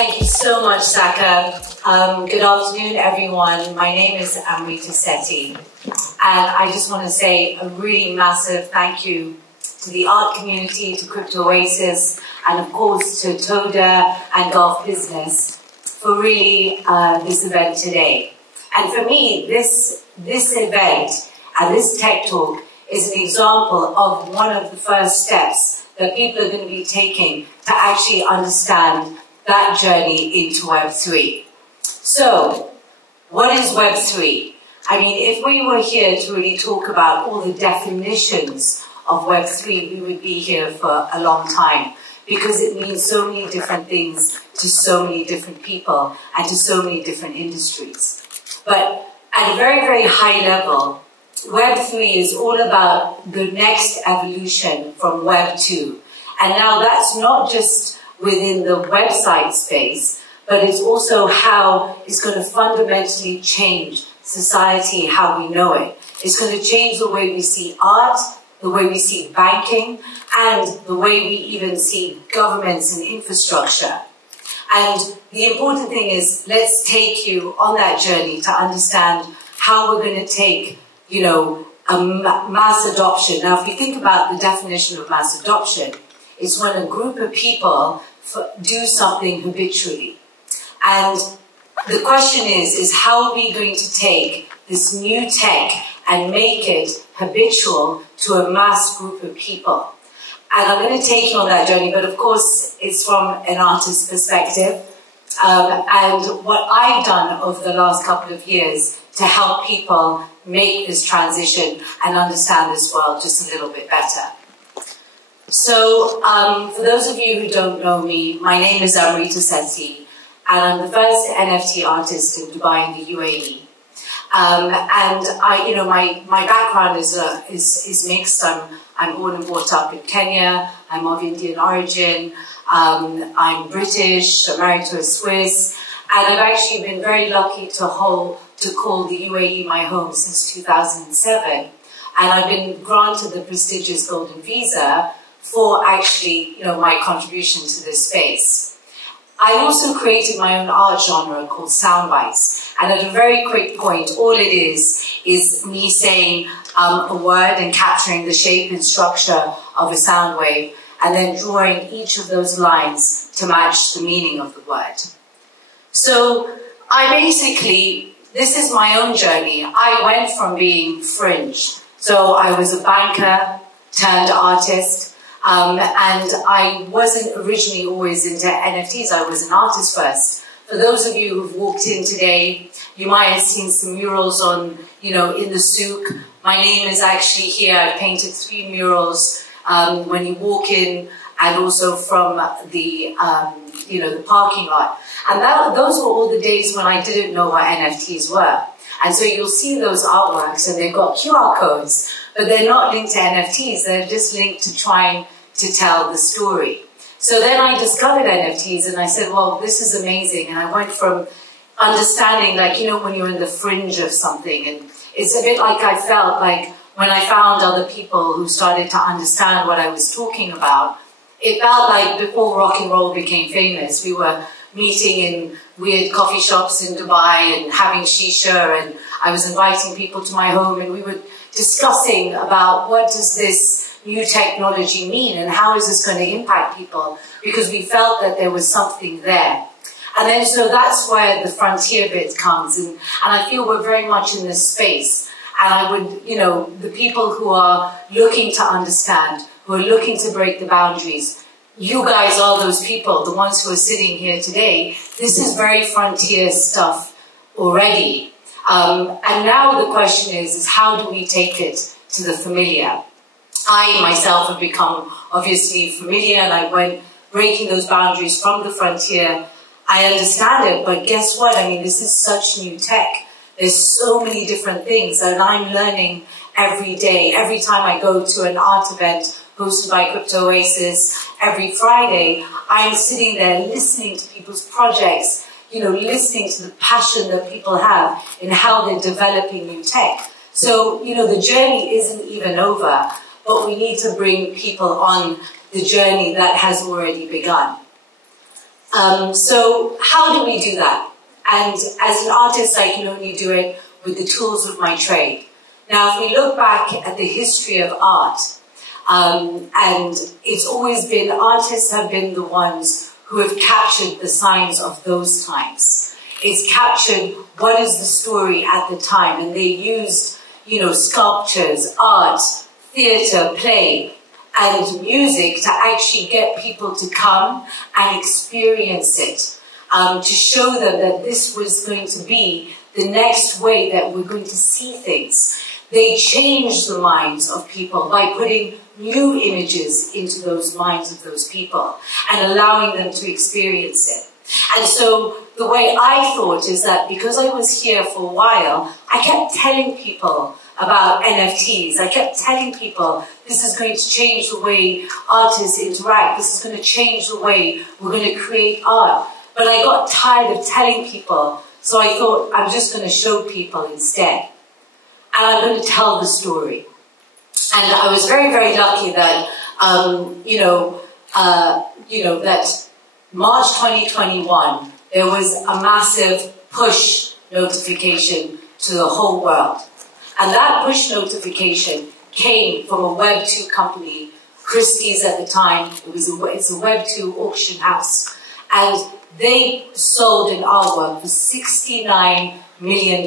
Thank you so much, Saka. Good afternoon, everyone. My name is Amrita, and I just want to say a really massive thank you to the art community, to Crypto Oasis, and of course to TODA and Gulf Business for really this event today. And for me, this event and this tech talk is an example of one of the first steps that people are going to be taking to actually understand that journey into Web3. So, what is Web3? I mean, if we were here to really talk about all the definitions of Web3, we would be here for a long time because it means so many different things to so many different people and to so many different industries. But at a very, very high level, Web3 is all about the next evolution from Web 2. And now that's not just within the website space, but it's also how it's going to fundamentally change society, how we know it. It's going to change the way we see art, the way we see banking, and the way we even see governments and infrastructure. And the important thing is, let's take you on that journey to understand how we're going to take, you know, a mass adoption. Now, if you think about the definition of mass adoption, it's when a group of people do something habitually. And the question is how are we going to take this new tech and make it habitual to a mass group of people? And I'm going to take you on that journey, but of course it's from an artist's perspective. And what I've done over the last couple of years to help people make this transition and understand this world just a little bit better. So, for those of you who don't know me, my name is Amrita, and I'm the first NFT artist in Dubai in the UAE. And I, you know, my background is mixed. I'm born and brought up in Kenya. I'm of Indian origin. I'm British, I'm married to a Swiss, and I've actually been very lucky to call the UAE my home since 2007. And I've been granted the prestigious Golden Visa for actually, you know, my contribution to this space. I also created my own art genre called soundbites. And at a very quick point, all it is me saying a word and capturing the shape and structure of a sound wave, and then drawing each of those lines to match the meaning of the word. So this is my own journey. I went from being fringe. So I was a banker turned artist. And I wasn't originally always into NFTs. I was an artist first. For those of you who've walked in today, you might have seen some murals on, you know, in the souk. My name is actually here. I've painted 3 murals when you walk in, and also from the, you know, the parking lot. And those were all the days when I didn't know what NFTs were. And so you'll see those artworks and they've got QR codes, but they're not linked to NFTs. They're just linked to trying to tell the story. So then I discovered NFTs and I said, well, this is amazing. And I went from understanding, like, you know, when you're in the fringe of something, and it's a bit like I felt like when I found other people who started to understand what I was talking about. It felt like before rock and roll became famous, we were meeting in weird coffee shops in Dubai and having shisha, and I was inviting people to my home and we were discussing about what does this new technology mean and how is this going to impact people, because we felt that there was something there. And then so that's where the frontier bit comes, and I feel we're very much in this space. And I would, you know, the people who are looking to understand, who are looking to break the boundaries, you guys are those people, the ones who are sitting here today. This is very frontier stuff already. And now the question is how do we take it to the familiar? I myself have become obviously familiar, and I went breaking those boundaries from the frontier. I understand it, but guess what? I mean, this is such new tech. There's so many different things, and I'm learning every day. Every time I go to an art event hosted by Crypto Oasis, every Friday, I'm sitting there listening to people's projects, you know, listening to the passion that people have in how they're developing new tech. So, you know, the journey isn't even over, but we need to bring people on the journey that has already begun. So how do we do that? And as an artist, I can only do it with the tools of my trade. Now, if we look back at the history of art, and it's always been, artists have been the ones who have captured the signs of those times. It's captured what is the story at the time, and they used, sculptures, art, theatre, play, and music to actually get people to come and experience it, to show them that this was going to be the next way that we're going to see things. They changed the minds of people by putting new images into those minds of those people and allowing them to experience it. And so the way I thought is that because I was here for a while, I kept telling people about NFTs. I kept telling people this is going to change the way artists interact. This is going to change the way we're going to create art. But I got tired of telling people, so I thought I'm just going to show people instead. And I'm going to tell the story. And I was very, very lucky that, that March 2021, there was a massive push notification to the whole world. And that push notification came from a Web 2 company, Christie's at the time. It's a Web 2 auction house. And they sold an artwork for $69 million.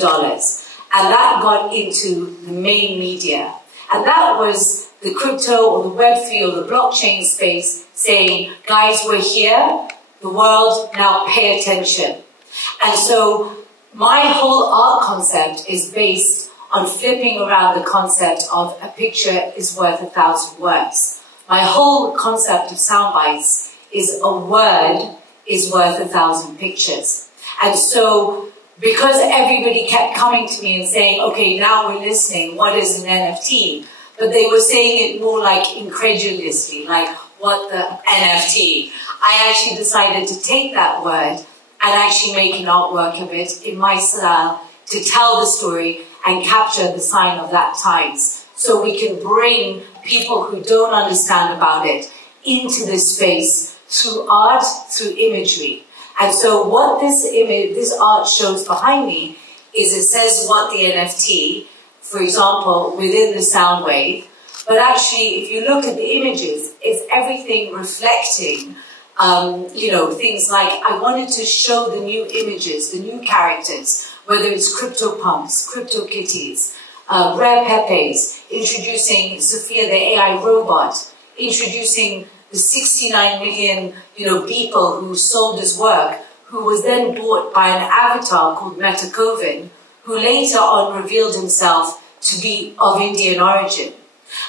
And that got into the main media. And that was the crypto or the Web3 or the blockchain space saying, guys, we're here, the world, now pay attention. And so my whole art concept is based on flipping around the concept of a picture is worth 1,000 words. My whole concept of sound bites is a word is worth 1,000 pictures. And so because everybody kept coming to me and saying, okay, now we're listening, what is an NFT? But they were saying it more like incredulously, like, what the NFT? I actually decided to take that word and actually make an artwork of it in my style to tell the story and capture the sign of that times. So we can bring people who don't understand about it into this space through art, through imagery. And so what this art shows behind me is it says what the NFT, for example, within the sound wave. But actually, if you look at the images, it's everything reflecting, things like I wanted to show the new images, the new characters, whether it's CryptoPunks, CryptoKitties, Rare Pepes, introducing Sophia the AI robot, introducing the 69 million, people who sold his work, who was then bought by an avatar called Metakovan, who later on revealed himself to be of Indian origin.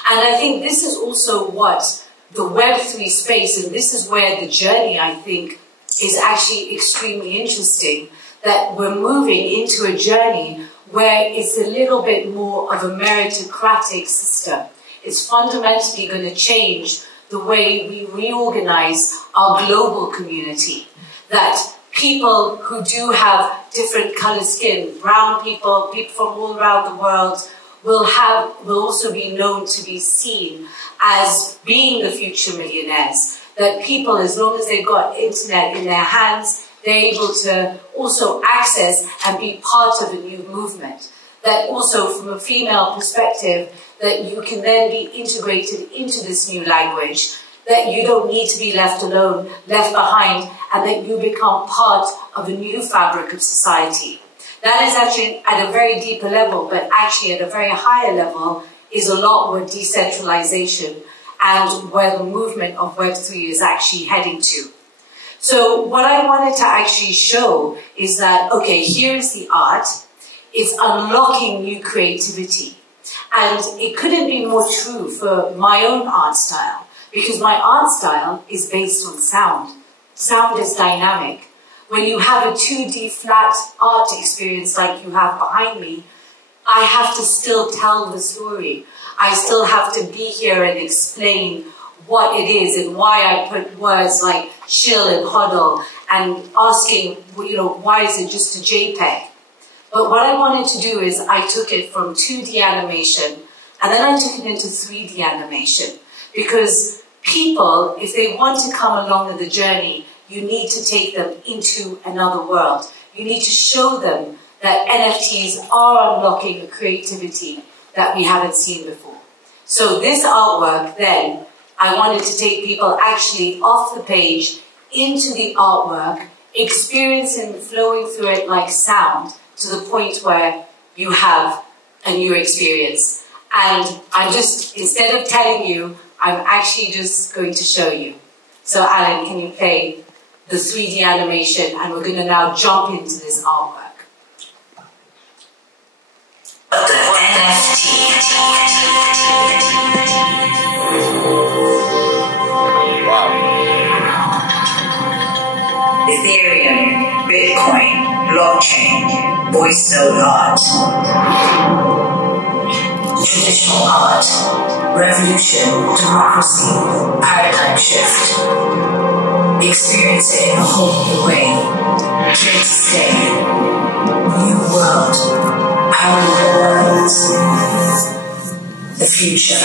And I think this is also what the Web3 space, and this is where the journey, I think, is actually extremely interesting, that we're moving into a journey where it's a little bit more of a meritocratic system. It's fundamentally going to change the way we reorganize our global community. That people who do have different colored skin, brown people, people from all around the world, will also be known to be seen as being the future millionaires. That people, as long as they've got internet in their hands, they're able to also access and be part of a new movement. That also from a female perspective, that you can then be integrated into this new language, that you don't need to be left alone, left behind, and that you become part of a new fabric of society. That is actually at a very deeper level, but actually at a very higher level is a lot more decentralization and where the movement of Web3 is actually heading to. So what I wanted to actually show is that, okay, here's the art. It's unlocking new creativity. And it couldn't be more true for my own art style, because my art style is based on sound. Sound is dynamic. When you have a 2D flat art experience like you have behind me, I have to still tell the story. I still have to be here and explain what it is and why I put words like chill and huddle and asking, why is it just a JPEG? But what I wanted to do is I took it from 2D animation and then I took it into 3D animation, because people, if they want to come along with the journey, you need to take them into another world. You need to show them that NFTs are unlocking a creativity that we haven't seen before. So this artwork then, I wanted to take people actually off the page into the artwork, experiencing, flowing through it like sound, to the point where you have a new experience. And I'm just, instead of telling you, I'm actually just going to show you. So Alan, can you play the 3D animation, and we're going to now jump into this artwork. The NFT. Wow. Ethereum, Bitcoin, blockchain, voice note art. Traditional art, revolution, democracy, paradigm shift. Experience it in a whole new way. Here to stay. New world. Parallel worlds. The future.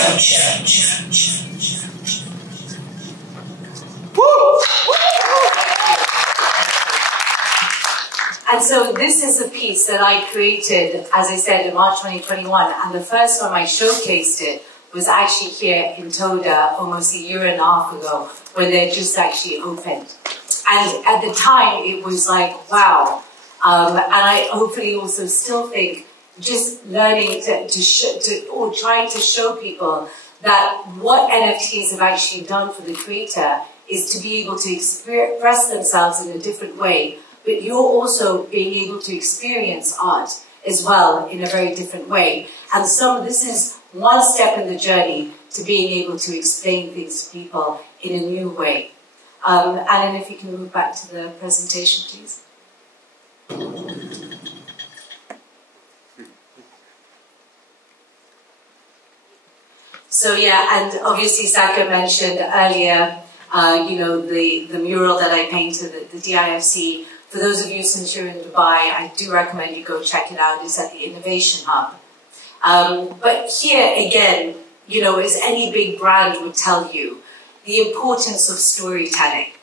And so this is a piece that I created, as I said, in March 2021. And the first time I showcased it was actually here in TODA almost a year and a half ago, when they just actually opened. And at the time, it was like, wow. And I hopefully also still think just learning or trying to show people that what NFTs have actually done for the creator is to be able to express themselves in a different way. But you're also being able to experience art as well in a very different way. And this is one step in the journey to being able to explain things to people in a new way. Alan, if you can move back to the presentation, please. So yeah, and obviously Saka mentioned earlier, you know, the mural that I painted, the DIFC. For those of you, since you're in Dubai, I do recommend you go check it out. It's at the Innovation Hub. But here, again, you know, as any big brand would tell you, the importance of storytelling.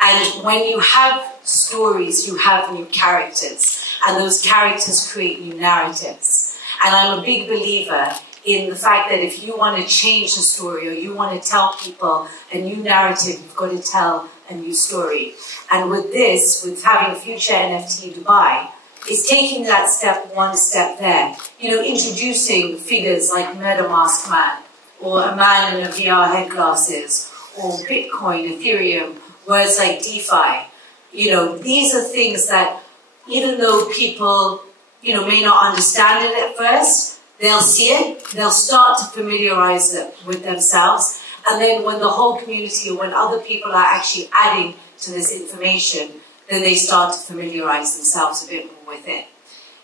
And when you have stories, you have new characters, and those characters create new narratives. And I'm a big believer in the fact that if you want to change the story, or you want to tell people a new narrative, you've got to tell a new story. And with this, with having Future NFT Dubai, it's taking that one step there. You know, introducing figures like MetaMask Man, or a man in a VR head glasses, or Bitcoin, Ethereum, words like DeFi. You know, these are things that, even though people, you know, may not understand it at first, they'll see it, they'll start to familiarize it with themselves, and then when the whole community, or when other people are actually adding to this information, then they start to familiarize themselves a bit more with it.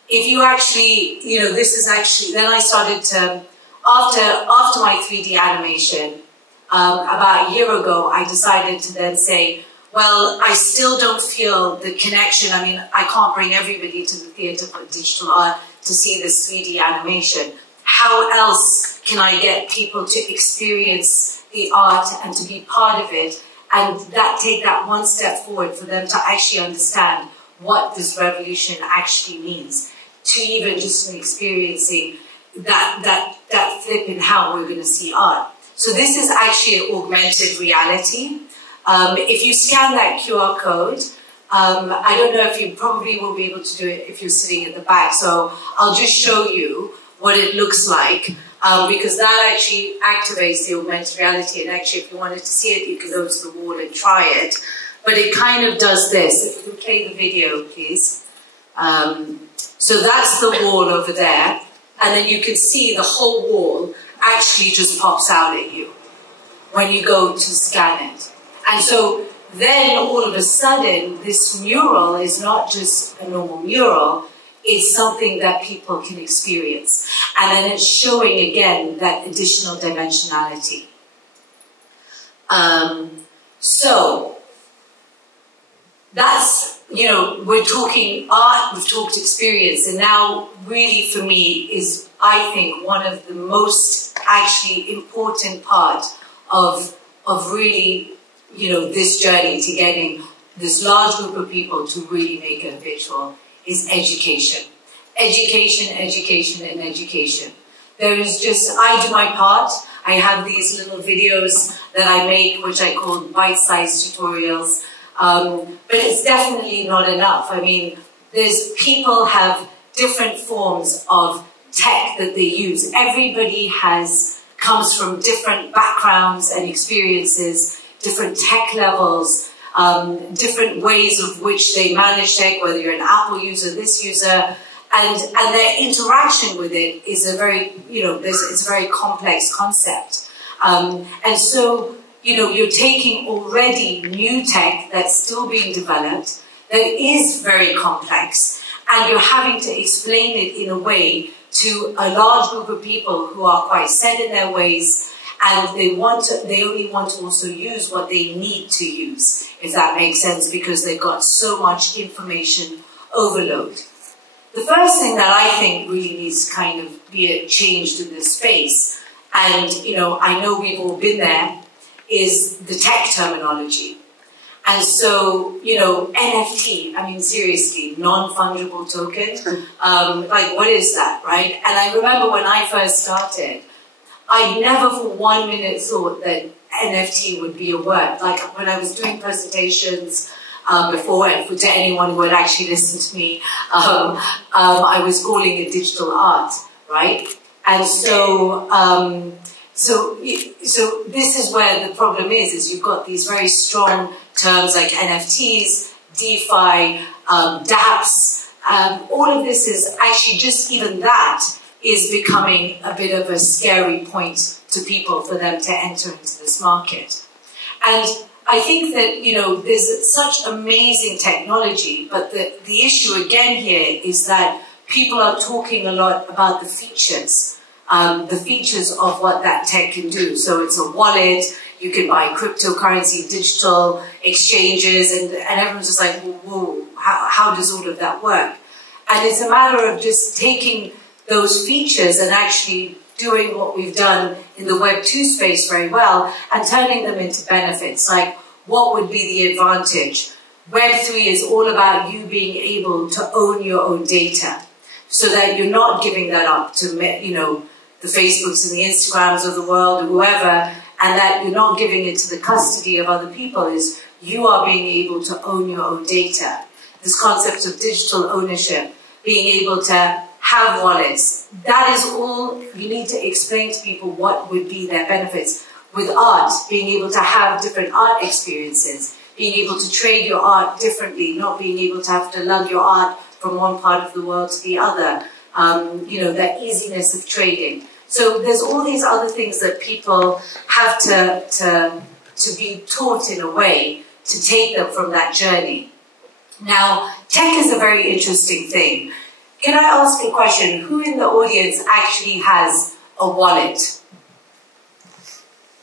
If you actually, you know, this is actually, then I started to, after my 3D animation, about a year ago, I decided to then say, well, I still don't feel the connection. I mean, I can't bring everybody to the Theatre for Digital Art to see this 3D animation. How else can I get people to experience the art and to be part of it, and take that one step forward for them to actually understand what this revolution actually means, to even just experiencing that flip in how we're going to see art. So this is actually an augmented reality. If you scan that QR code, I don't know if you probably will be able to do it if you're sitting at the back, so I'll just show you what it looks like, because that actually activates the augmented reality, and actually if you wanted to see it, you can go to the wall and try it. But it kind of does this. If you can play the video, please. So that's the wall over there, and then you can see the whole wall actually just pops out at you when you go to scan it. And so then all of a sudden, this mural is not just a normal mural, it's something that people can experience. And then it's showing again that additional dimensionality. So that's, you know, we're talking art, we've talked experience, and now really for me is, I think, one of the most actually important part of really, you know, this journey to getting this large group of people to really make it habitual is education. Education, education, and education. There is just, I do my part. I have these little videos that I make, which I call bite-sized tutorials. But it's definitely not enough. I mean, people have different forms of tech that they use. Everybody comes from different backgrounds and experiences, different tech levels, different ways of which they manage tech, whether you're an Apple user, this user, and their interaction with it is a very, it's a very complex concept. And so, you're taking already new tech that's still being developed, that is very complex, and you're having to explain it in a way to a large group of people who are quite set in their ways, and they only want to also use what they need to use, if that makes sense, because they've got so much information overload. The first thing that I think really needs to kind of be changed in this space, and I know we've all been there, is the tech terminology. And so, NFT, I mean, seriously, non-fungible token, like what is that, right? And I remember when I first started, I never for 1 minute thought that NFT would be a word. Like when I was doing presentations before, to anyone who had actually listened to me, I was calling it digital art, right? And so, so this is where the problem is you've got these very strong terms like NFTs, DeFi, dApps. All of this is actually just even that is becoming a bit of a scary point to people for them to enter into this market. And I think that, there's such amazing technology, but the issue again here is that people are talking a lot about the features of what that tech can do. So it's a wallet, you can buy cryptocurrency, digital exchanges, and everyone's just like, whoa, how does all of that work? And it's a matter of just taking those features and actually doing what we've done in the Web 2 space very well and turning them into benefits. Like, what would be the advantage? Web 3 is all about you being able to own your own data so that you're not giving that up to, the Facebooks and the Instagrams of the world or whoever, and that you're not giving it to the custody of other people, is you are being able to own your own data. This concept of digital ownership, being able to have wallets, that is all you need to explain to people what would be their benefits. With art, being able to have different art experiences, being able to trade your art differently, not being able to have to lug your art from one part of the world to the other, that easiness of trading. So there's all these other things that people have to be taught in a way to take them from that journey. Now, tech is a very interesting thing. Can I ask a question? Who in the audience actually has a wallet?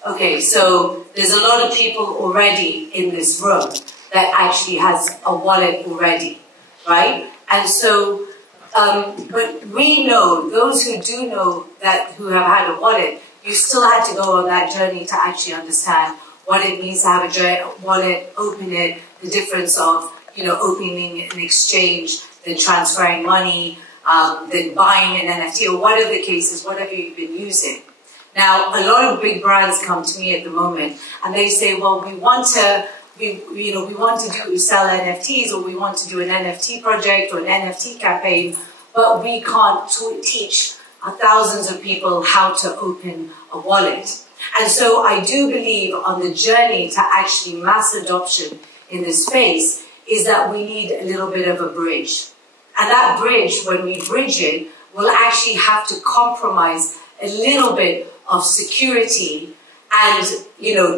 Okay, so there's a lot of people already in this room that actually has a wallet already, right? And so, but we know, those who do know that, who have had a wallet, you still had to go on that journey to actually understand what it means to have a wallet, open it, the difference of, opening an exchange, then transferring money, then buying an NFT, or whatever the case is, whatever you've been using. Now, a lot of big brands come to me at the moment, and they say, well, we want to sell NFTs, or we want to do an NFT project or an NFT campaign, but we can't teach thousands of people how to open a wallet. And so I do believe on the journey to actually mass adoption in this space is that we need a little bit of a bridge. And that bridge, when we bridge it, will actually have to compromise a little bit of security and,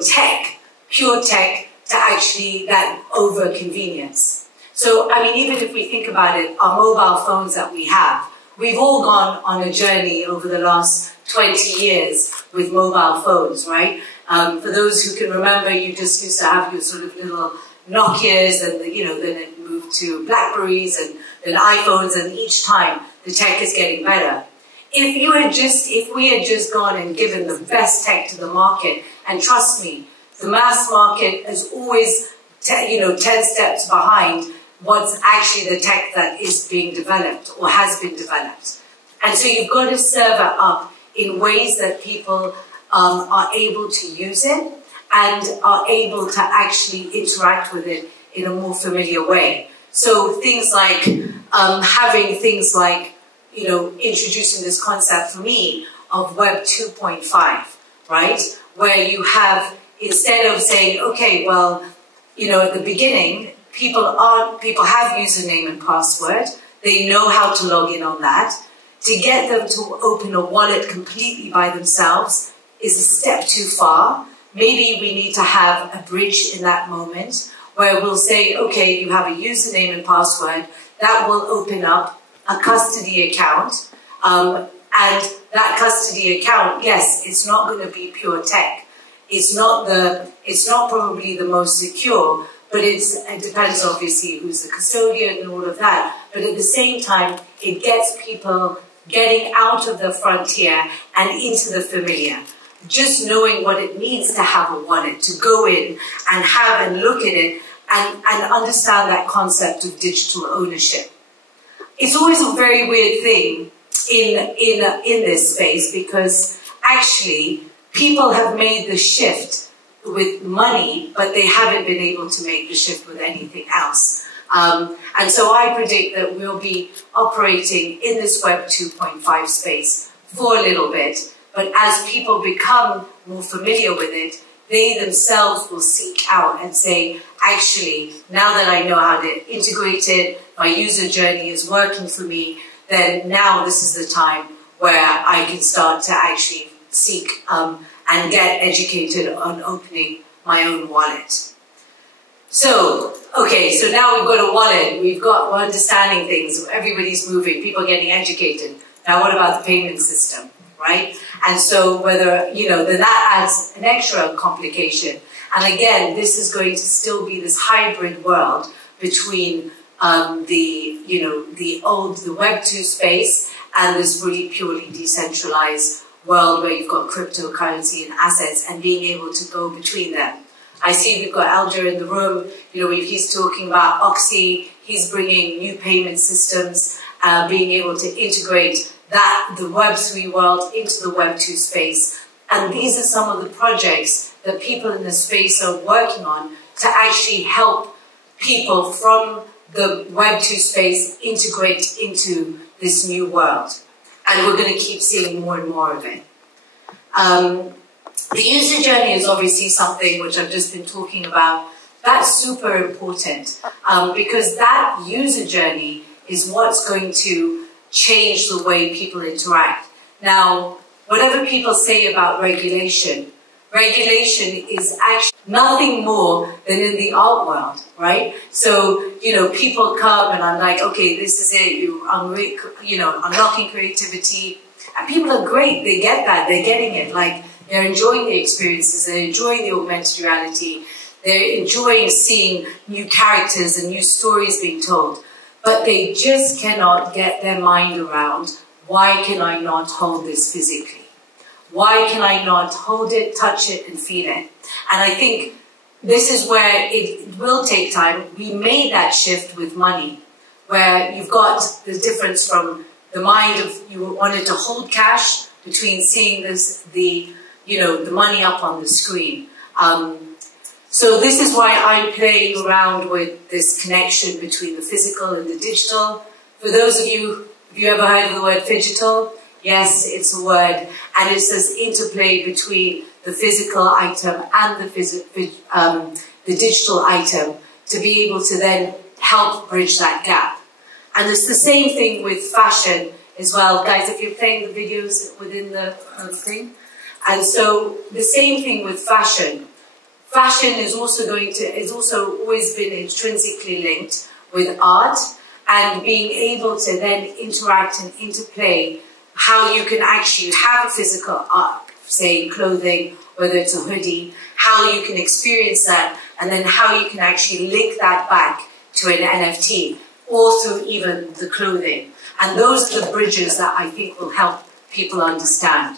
tech, pure tech, to actually that over convenience. So, I mean, even if we think about it, our mobile phones that we have, we've all gone on a journey over the last 20 years with mobile phones, right? For those who can remember, you just used to have your sort of little Nokias, and then it moved to Blackberries and then iPhones, and each time the tech is getting better. If we had just gone and given the best tech to the market, and trust me, the mass market has always 10 steps behind what's actually the tech that is being developed or has been developed. And so you've got to serve it up in ways that people are able to use it and are able to actually interact with it in a more familiar way. So things like having things like, introducing this concept for me of Web 2.5, right? Where you have, instead of saying, okay, well, at the beginning, people have username and password. They know how to log in on that. To get them to open a wallet completely by themselves is a step too far. Maybe we need to have a bridge in that moment where we'll say, okay, you have a username and password. That will open up a custody account. And that custody account, yes, it's not going to be pure tech. It's not probably the most secure, but it depends obviously who's the custodian and all of that. But at the same time, it gets people getting out of the frontier and into the familiar. Just knowing what it means to have a wallet, to go in and have and look at it and understand that concept of digital ownership. It's always a very weird thing in this space because actually people have made the shift with money, but they haven't been able to make the shift with anything else. And so I predict that we'll be operating in this Web 2.5 space for a little bit, but as people become more familiar with it, they themselves will seek out and say, actually, now that I know how to integrate it, my user journey is working for me, then now this is the time where I can start to actually seek and get educated on opening my own wallet. So, okay, so now we've got a wallet, we're understanding things, everybody's moving, people are getting educated. Now what about the payment system, right? And so whether, then that adds an extra complication. And again, this is going to still be this hybrid world between the Web 2 space and this really purely decentralized world where you've got cryptocurrency and assets and being able to go between them. I see we've got Alger in the room, he's talking about Oxy, he's bringing new payment systems, being able to integrate the Web 3 world into the Web 2 space. And these are some of the projects that people in the space are working on to actually help people from the Web 2 space integrate into this new world. And we're going to keep seeing more and more of it. The user journey is obviously something which I've just been talking about. That's super important because that user journey is what's going to change the way people interact. Now, whatever people say about regulation is actually nothing more than in the art world, right? So, people come and I'm like, okay, this is it, unlocking creativity. And people are great, they get that, they're getting it. Like, they're enjoying the experiences, they're enjoying the augmented reality, they're enjoying seeing new characters and new stories being told. But they just cannot get their mind around, why can I not hold this physically? Why can I not hold it, touch it, and feel it? And I think this is where it will take time. We made that shift with money, where you've got the difference from the mind of you wanted to hold cash between seeing the money up on the screen. So this is why I'm playing around with this connection between the physical and the digital. For those of you, have you ever heard of the word phygital? Yes, it's a word, and it's this interplay between the physical item and the digital item to be able to then help bridge that gap. And it's the same thing with fashion as well. Guys, if you're playing the videos within the thing. And so the same thing with fashion. Fashion is also always been intrinsically linked with art and being able to then interact and interplay how you can actually have a physical art, say clothing, whether it's a hoodie, how you can experience that, and then how you can actually link that back to an NFT, or through even the clothing. And those are the bridges that I think will help people understand.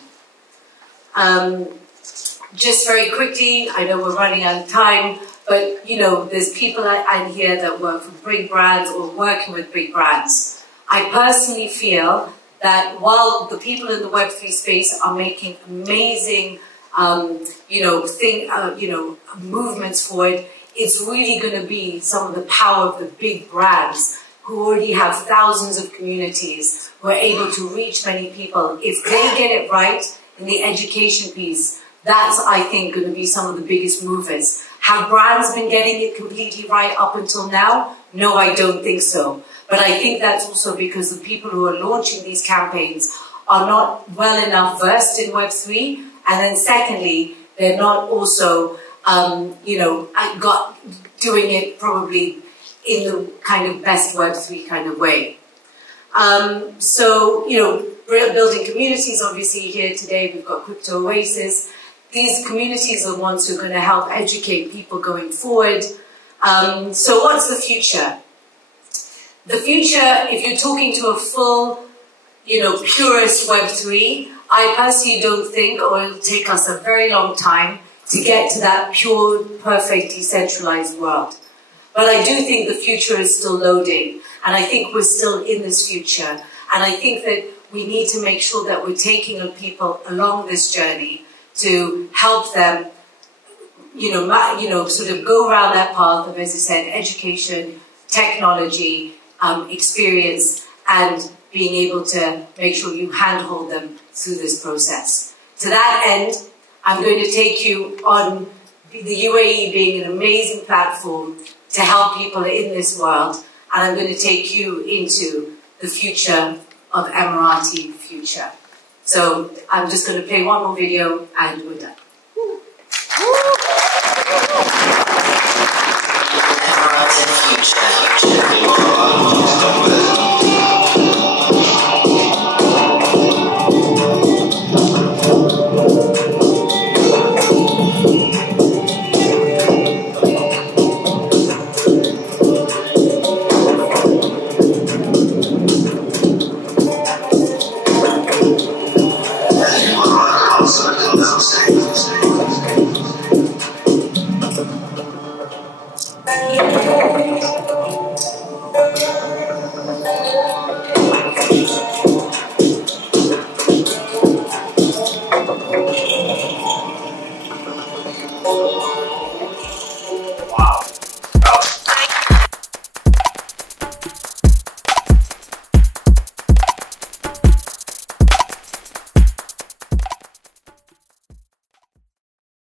Just very quickly, I know we're running out of time, but you know, there's people I hear that work for big brands or working with big brands. I personally feel that while the people in the Web3 space are making amazing, movements forward, it's really going to be some of the power of the big brands who already have thousands of communities who are able to reach many people. If they get it right in the education piece, that's, I think, going to be some of the biggest movers. Have brands been getting it completely right up until now? No, I don't think so. But I think that's also because the people who are launching these campaigns are not well enough versed in Web3. And then secondly, they're not also, doing it probably in the kind of best Web3 kind of way. Building communities, obviously here today we've got Crypto Oasis. These communities are the ones who are going to help educate people going forward. So what's the future? The future, if you're talking to a full, purist Web3, I personally don't think, or it'll take us a very long time to get to that pure, perfect, decentralized world. But I do think the future is still loading, and I think we're still in this future. And I think that we need to make sure that we're taking people along this journey to help them, sort of go around that path of, as I said, education, technology, experience, and being able to make sure you handhold them through this process. To that end, I'm going to take you on the UAE being an amazing platform to help people in this world, and I'm going to take you into the future of Emirati future. So I'm just going to play one more video and we're done. Emirati future.